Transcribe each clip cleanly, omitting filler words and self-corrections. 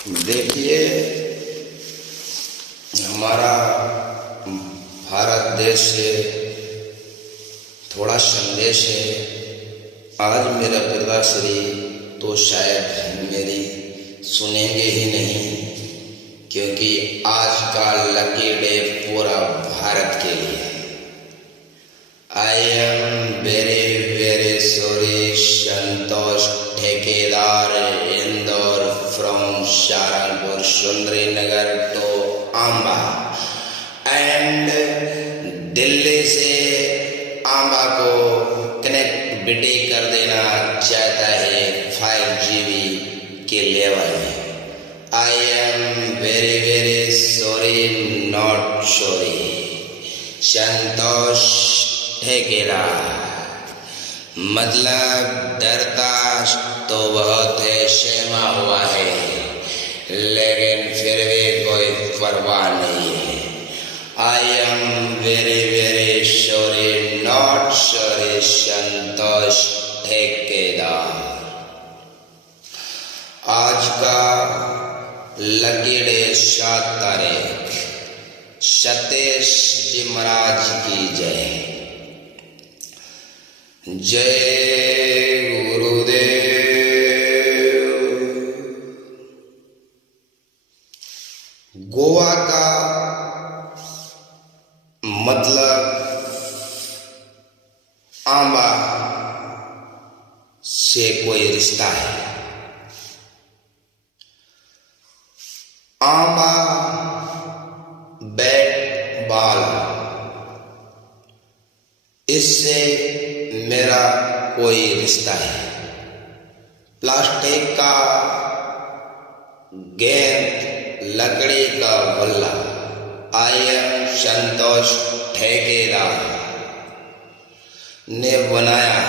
देखिए, हमारा भारत देश से थोड़ा संदेश है। आज मेरा पिताश्री तो शायद मेरी सुनेंगे ही नहीं, क्योंकि आज का लकी डे पूरा भारत के लिए। I am very very sorry, Santosh Thekedar, Indore from Saharanpur Sundari Nagar to Amba and Delhi से आंबा को कनेक्टिविटी कर देना चाहता है 5GB के लेवल में। I am very very sorry, not sorry. Santosh Thekedar मतलब डरता तो बहुत है, सहमा हुआ है, लेकिन फिर भी कोई परवाह नहीं है। I am very very sorry, not sorry. Santosh Thekedar. आज का लकी डे 7 तारीख। सतीश जी महाराज की जय। जय गुरुदेव। गोवा का मतलब आंबा से कोई रिश्ता है। आंबा बैट बॉल, इससे मेरा कोई रिश्ता है। प्लास्टिक का गेंद, लकड़ी का बल्ला। आई एम संतोष ठेकेदार ने बनाया,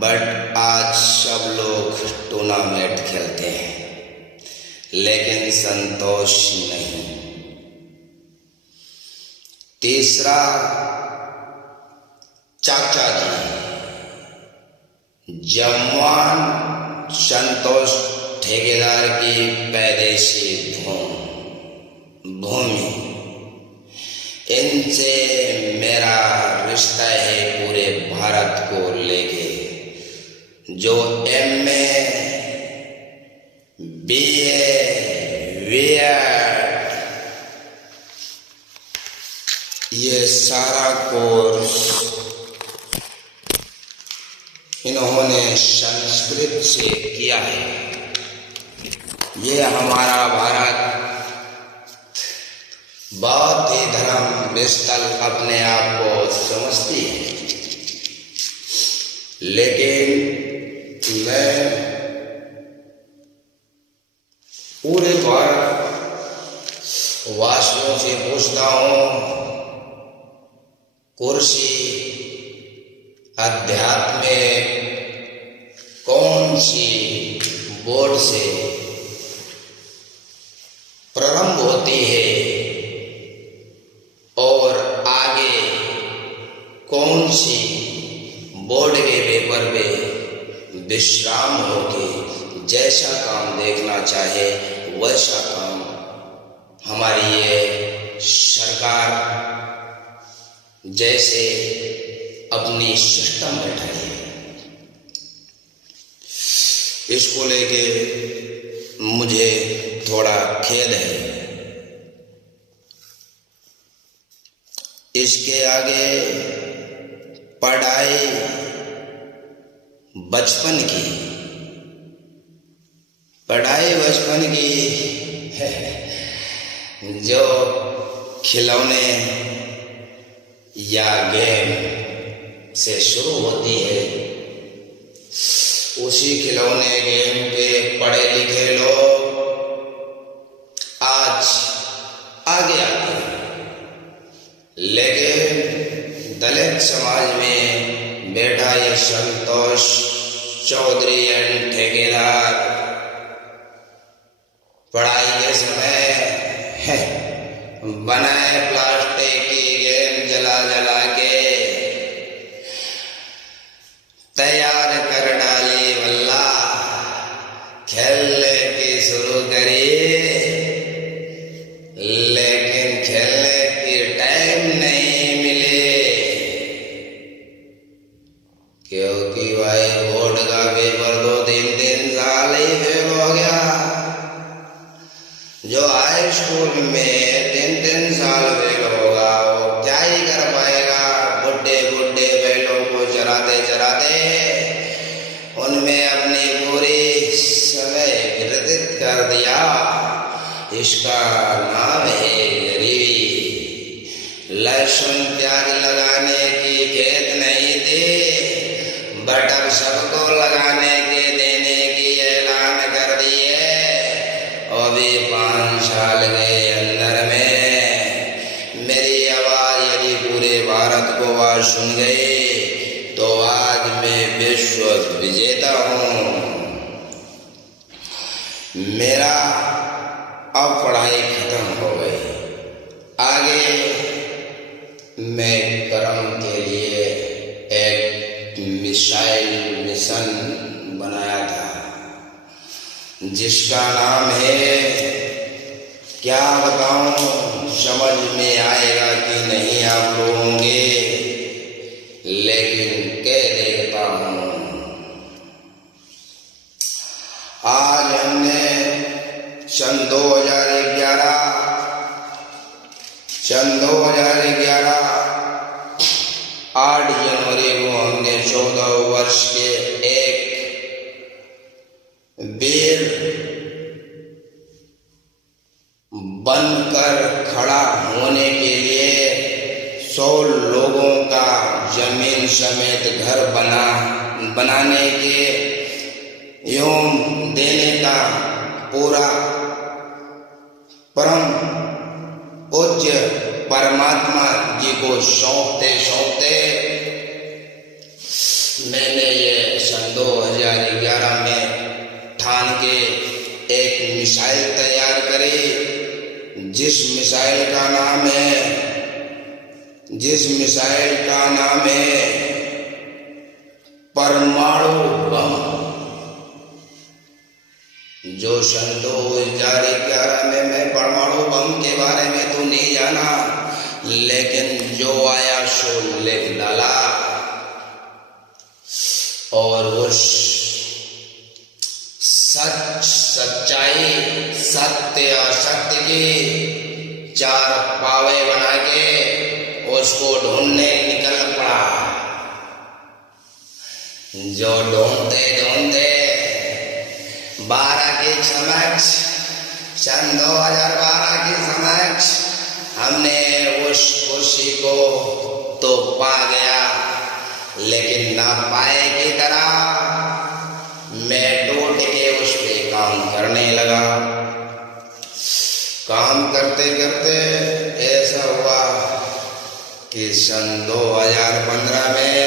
बट आज सब लोग टूर्नामेंट खेलते हैं, लेकिन संतोष नहीं। तीसरा, चाचा जी, जमवान संतोष ठेकेदार की पैदाइशी भूमि। इनसे मेरा रिश्ता है पूरे भारत को लेके। जो MA, BA, ये सारा कोर्स इन्होंने संस्कृत से किया है। ये हमारा भारत बहुत ही धर्म विस्थल अपने आप को समझती है, लेकिन मैं पूरे भारत वासियों से पूछता हूँ, कुर्सी अध्यात्म में कौन सी बोर्ड से प्रारंभ होती है और आगे कौन सी बोर्ड के पेपर पे विश्राम होगी। जैसा काम देखना चाहे वैसा काम हमारी ये सरकार जैसे अपनी सिस्टम बैठाई है, इसको लेके मुझे थोड़ा खेद है। इसके आगे पढ़ाई बचपन की है, जो खिलौने या गेम से शुरू होती है, उसी खिलौने गेम पे पढ़े लिखे लोग आज आगे आते हैं, लेकिन दलित समाज में बैठा ये संतोष चौधरी एंड ठेकेदार पढ़ाई के समय बनाए प्लास्टिक की गेंद जला जला के तैयार कर डाली। वल्ला खेलने की शुरू करी, लेकिन खेलने की टाइम नहीं मिले, क्योंकि भाई बोर्ड का पेपर 2-3 साल ही फेल हो गया। जो हाई स्कूल में 3 साल फेल होगा वो क्या ही कर पाएगा। बुढ़े बुढ़े बैलों को चराते चराते उनमें अपनी पूरी समय व्यतीत कर दिया। इसका नाम है गरीबी। लहसुन प्याज लगाने की खेत नहीं थी, बट अब सबको लगाने के देने की ऐलान कर दिए। अभी 5 साल गए अंदर में। मेरी आवाज यदि पूरे भारत को आज सुन गई तो आज मैं विश्व विजेता हूँ। मेरा अब पढ़ाई खत्म हो गई। आगे मैं कर्म के लिए एक मिशन बनाया था, जिसका नाम है, क्या बताऊं, समझ में आएगा कि नहीं आप लोगों के, लेकिन कह देता हूं। आज हमने सन 2011 8 जनवरी को हमने 14 वर्ष के एक वीर बनकर खड़ा होने के लिए 100 लोगों का जमीन समेत घर बनाने के एवं देने का पूरा परम पूज्य परमात्मा जी को सौंपते मैंने ये सन 2011 में ठान के एक मिसाइल तैयार करी, जिस मिसाइल का नाम है परमाणु बम। जो सन 2011 में मैं परमाणु बम के बारे में तो नहीं जाना, लेकिन जो आया सो लिख डाला। और उस सच्चाई, सत्य असत्य की 4 पावे बना के उसको ढूंढने निकल पड़ा। जो ढूंढते 12 के समक्ष, सन 2012 के समक्ष हमने उस खुशी को तो पा गया, लेकिन ना पाए की तरह मैं टूट के उस पे काम करने लगा। काम करते करते ऐसा हुआ कि सन 2015 में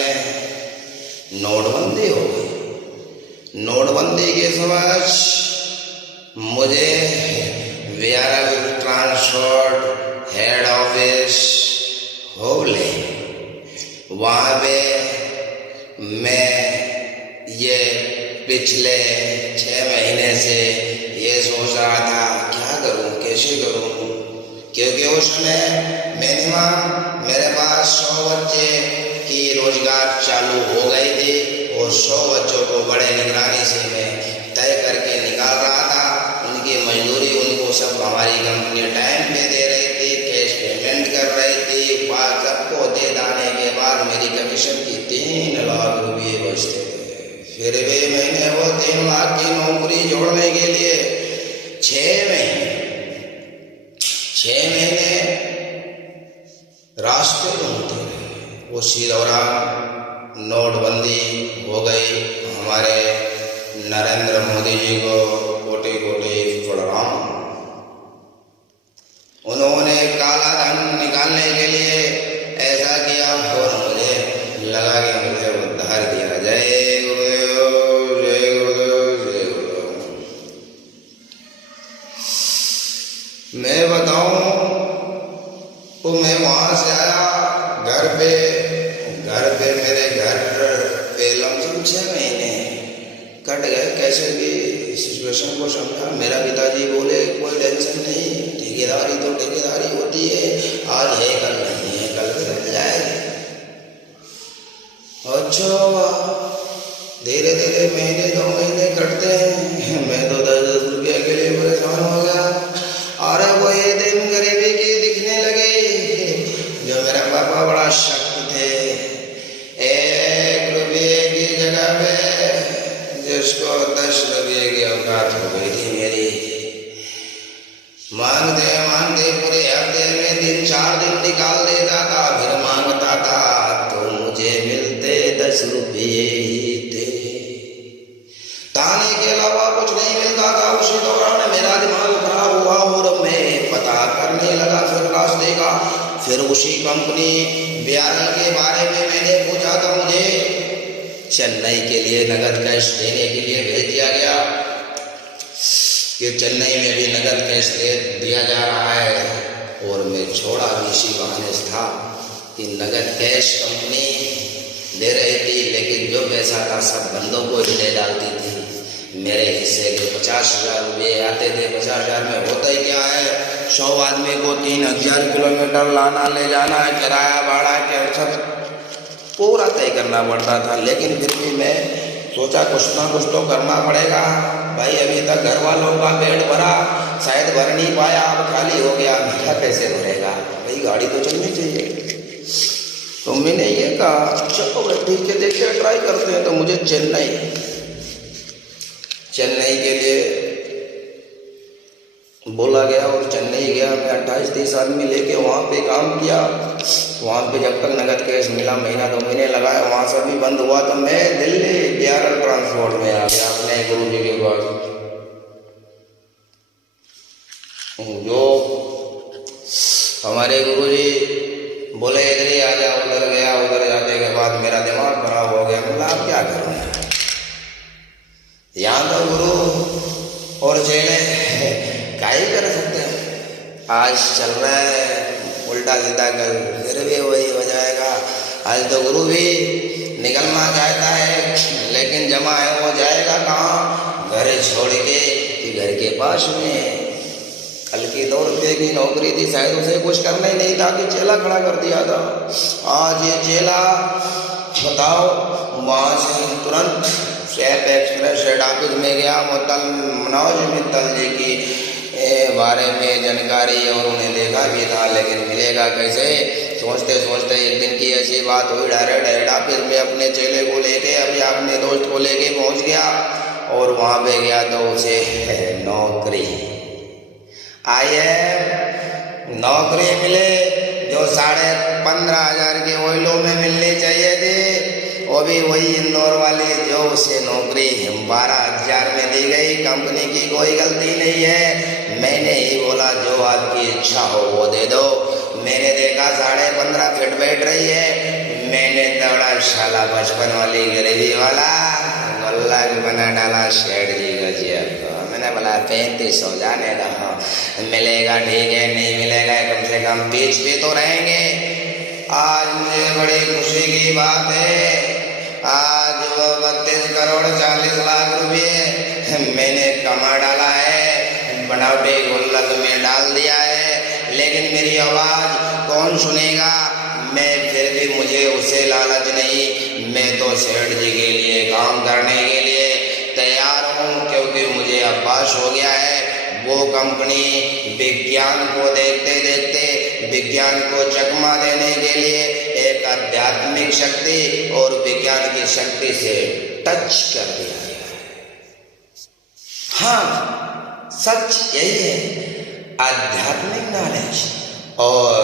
नोटबंदी हो गई। नोटबंदी के समक्ष मुझे वियरल ट्रांसपोर्ट हेड ऑफिस होले, वहाँ पे मैं ये पिछले 6 महीने से ये सोच रहा था क्या करूँ, कैसे करूँ, क्योंकि उसमें मिनिमम मेरे पास 100 बच्चे की रोजगार चालू हो गई थी और 100 बच्चों को बड़े निगरानी से मैं तय करके निकाल रहा था। उनकी मजदूरी उनको सब हमारी कंपनी टाइम पे दे रही थी, कैश पेमेंट कर रही थी। सबको दे दाने के बाद मेरी कमीशन की 3 लाख रुपये बचते थे। फिर भी मैंने वो 3 लाख की नौकरी जोड़ने के लिए 6 महीने रास्ते ढूंढते रहे। उसी दौरान नोटबंदी हो गई। हमारे नरेंद्र मोदी जी को कोटि कोटि प्रणाम। उन्होंने काला धन निकालने के लिए ऐसा किया और मुझे लगा कि मुझे उद्धार दिया। जय गुरुदेव, जय गुरुदेव, जय गुरुदेव। मैं बताऊं तो मैं वहां से आया घर पे मेरे घर पे लमसम 6 महीने कट गए। कैसे भी सिचुएशन को समझा, मेरा भी जी बोले कोई टेंशन नहीं, ठेकेदारी तो ठेकेदारी होती है, आज है कल नहीं है, कल फिर मिल जाएगी। अच्छा, धीरे धीरे महीने 2 महीने कटते हैं, मैं तो 10-10 रुपये के लिए परेशान हो गया। और वो ये दिन गरीबी के दिखने लगे। जो मेरा पापा बड़ा शक्त थे, 1 रुपये की जगह पे जिसको 10 रुपये की औकात हो गई थी मेरी, मांगते मांगते पूरे हफ्ते में 3-4 दिन निकाल देता था, फिर मांगता था तो मुझे मिलते 10 रुपये ही थे। ताने के अलावा कुछ नहीं मिलता था। उसी दौरान मेरा दिमाग खराब हुआ और मैं पता करने लगा फिर रास्ते का। फिर उसी कंपनी BRL के बारे में मैंने पूछा तो मुझे चेन्नई के लिए नगद कैश देने के लिए भेज दिया गया कि चेन्नई में भी नगद कैश दे दिया जा रहा है। और मैं छोड़ा भी इसी बहाने था कि नगद कैश कंपनी दे रही थी, लेकिन जो पैसा था सब बंदों को ही दे डालती थी। मेरे हिस्से के 50,000 रुपये आते थे। 50,000 में होता ही क्या है, 100 आदमी को 3,000 किलोमीटर लाना ले जाना है, किराया भाड़ा के सब पूरा तय करना पड़ता था। लेकिन फिर भी मैं सोचा कुछ ना कुछ तो करना पड़ेगा भाई। अभी तक घर वालों का पेट भरा, शायद भर नहीं पाया, अब खाली हो गया, मेरा कैसे भरेगा भाई, गाड़ी तो चलनी चाहिए। तो मैंने ये कहा चलो भाई ठीक है, देखते हैं, ट्राई करते हैं। तो मुझे चेन्नई के लिए बोला गया और चेन्नई गया। मैं 28-30 आदमी लेके वहाँ पे काम किया। वहाँ पे जब तक नगद कैश मिला, महीना 2 महीने लगाए, वहाँ से भी बंद हुआ तो मैं दिल्ली BRL ट्रांसपोर्ट में आ गया अपने गुरु जी के पास। जो हमारे गुरु जी बोले इधर ही आ जा, उधर गया। उधर जाने के बाद मेरा दिमाग खराब हो गया। मतलब आप क्या करूँ, यहाँ तो गुरु और चेले क्या ही कर सकते हैं। आज चल रहा है उल्टा सीधा, कल फिर भी वही हो जाएगा। आज तो गुरु भी निकलना चाहता है, लेकिन जमा है वो जाएगा कहाँ, घर छोड़ के कि घर के पास में। कल की 2 रुपये की नौकरी थी, शायद उसे कुछ करना ही नहीं था कि चेला खड़ा कर दिया था। आज ये चेला बताओ, वहाँ से तुरंत शहर एक्सप्रेस हेड ऑफिस में गया। मनोज मित्तल जी की बारे में जानकारी और उन्हें देखा भी था, लेकिन मिलेगा कैसे। सोचते सोचते एक दिन की ऐसी बात हुई, डायरेक्ट हेड ऑफिस में अपने चेले को लेके, अभी अपने दोस्त को लेके पहुंच गया। और वहाँ पे गया तो उसे नौकरी आई है, नौकरी मिले जो 15,500 के ओइलो में मिलनी चाहिए थी, वो भी वही इंदौर वाली, जो उसे नौकरी 12,000 में दी गई। कंपनी की कोई गलती नहीं है, मैंने ही बोला जो आपकी इच्छा हो वो दे दो। मैंने देखा 15.5 फीट बैठ रही है, मैंने दौड़ा शाला बचपन वाली गरीबी वाला गल्ला भी बना डाला शेठ जी का जेब। मैंने बोला 3500 जाने का, मिलेगा ठीक है, नहीं मिलेगा कम से कम बीच पे तो रहेंगे। आज मुझे बड़ी खुशी की बात है, आज वो 32 करोड़ 40 लाख रुपये मैंने कमा डाला है, बनावटी गुल्लक में डाल दिया है। लेकिन मेरी आवाज़ कौन सुनेगा, मैं फिर भी मुझे उसे लालच नहीं, मैं तो सेठ जी के लिए काम करने के लिए तैयार हूँ, क्योंकि मुझे अभ्यास हो गया है। वो कंपनी विज्ञान को देखते देखते विज्ञान को चकमा देने के लिए एक आध्यात्मिक शक्ति और विज्ञान की शक्ति से टच कर दिया गया है। हाँ, सच यही है, आध्यात्मिक नॉलेज और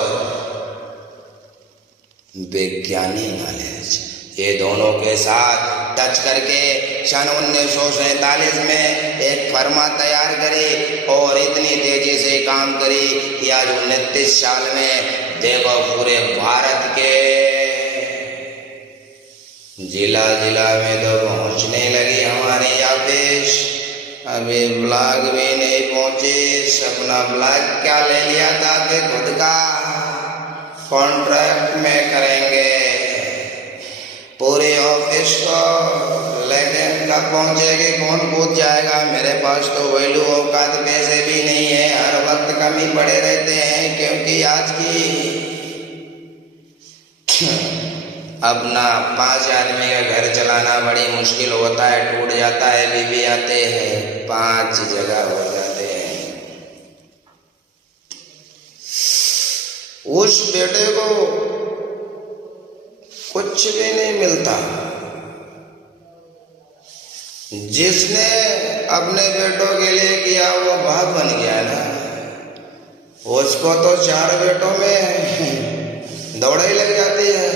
वैज्ञानिक नॉलेज, ये दोनों के साथ टच करके सन 1947 में एक फर्मा तैयार करी और इतनी तेजी से काम करी कि आज 29 साल में देखो पूरे भारत के जिला जिला में तो पहुंचने लगी हमारी ऑफिस। अभी ब्लॉक भी नहीं पहुंची, अपना ब्लॉक क्या ले लिया था कि खुद का कॉन्ट्रैक्ट में करेंगे पूरे ऑफिस को, लेकिन कब पहुंचेगी, कौन पूछ जाएगा। मेरे पास तो वैल्यू औकात पैसे भी कम ही पड़े रहते हैं, क्योंकि आज की अपना 5 आदमी का घर चलाना बड़ी मुश्किल होता है, टूट जाता है, बीबी आते हैं 5 जगह हो जाते हैं। उस बेटे को कुछ भी नहीं मिलता। जिसने अपने बेटों के लिए किया वो बाप बन गया ना, उसको तो 4 बेटों में दौड़ा ही लग जाती है।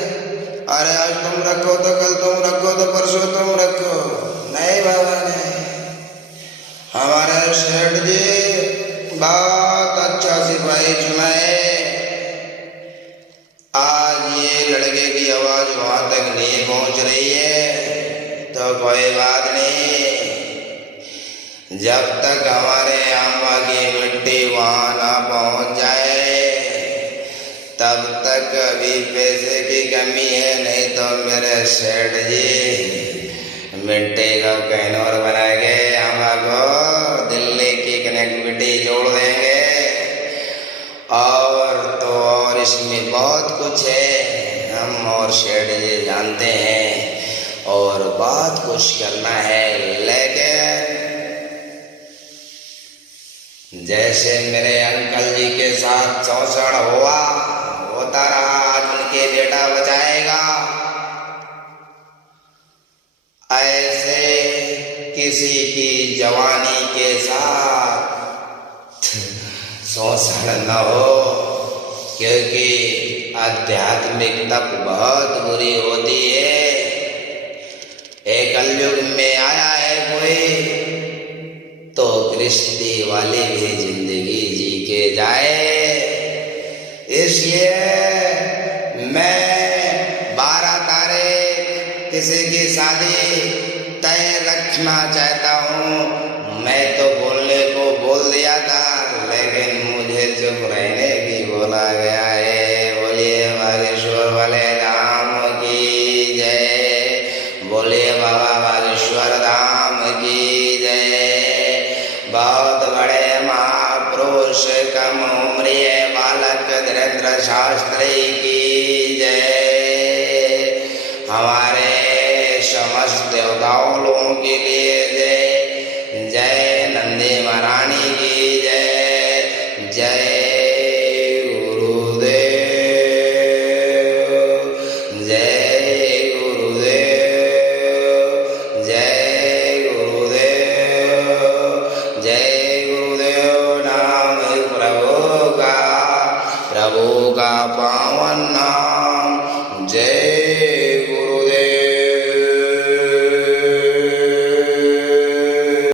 अरे आज तुम रखो तो कल तुम रखो तो परसों तुम रखो। नहीं बाबा नहीं, हमारे सेठ जी बहुत अच्छा सिपाही चुनाए। आज ये लड़के की आवाज वहां तक नहीं पहुंच रही है तो कोई बात नहीं, जब तक हमारे आंबा की मिट्टी वहां ना पहुंच जाए तब तक अभी पैसे की कमी है। नहीं तो मेरे सेठ जी मिट्टी का कैनोर बना के आंबा को दिल्ली की कनेक्टिविटी जोड़ देंगे। और तो और इसमें बहुत कुछ है, हम और सेठ जी जानते हैं और बहुत कुछ करना है। लेकिन जैसे मेरे अंकल जी के साथ शोषण होता रहा, आज उनके बेटा बचाएगा। ऐसे किसी की जवानी के साथ शोषण न हो, क्योंकि आध्यात्मिक तप बहुत बुरी होती है। एक कलयुग में आया है कोई तो गृहस्थी वाली भी जिंदगी जी के जाए। इसलिए मैं 12 तारीख किसी की शादी तय रखना चाहता हूँ। मैं तो बोलने को बोल दिया था, लेकिन मुझे चुप रहने की बोला गया है। बोलिए बागेश्वर वाले धाम की जय, बोलिए बाबा बागेश्वर धाम की जय। बहुत बड़े महापुरुष कम उम्रिय बालक धीरेन्द्र शास्त्री की जय। हमारे समस्त देवताओं लोगों के लिए जय। जय नंदी महारानी की जय। जय गुरुदेव, जय गुरुदेव, जय गुरुदेव, जय गुरुदेव। नाम प्रभु का पावन नाम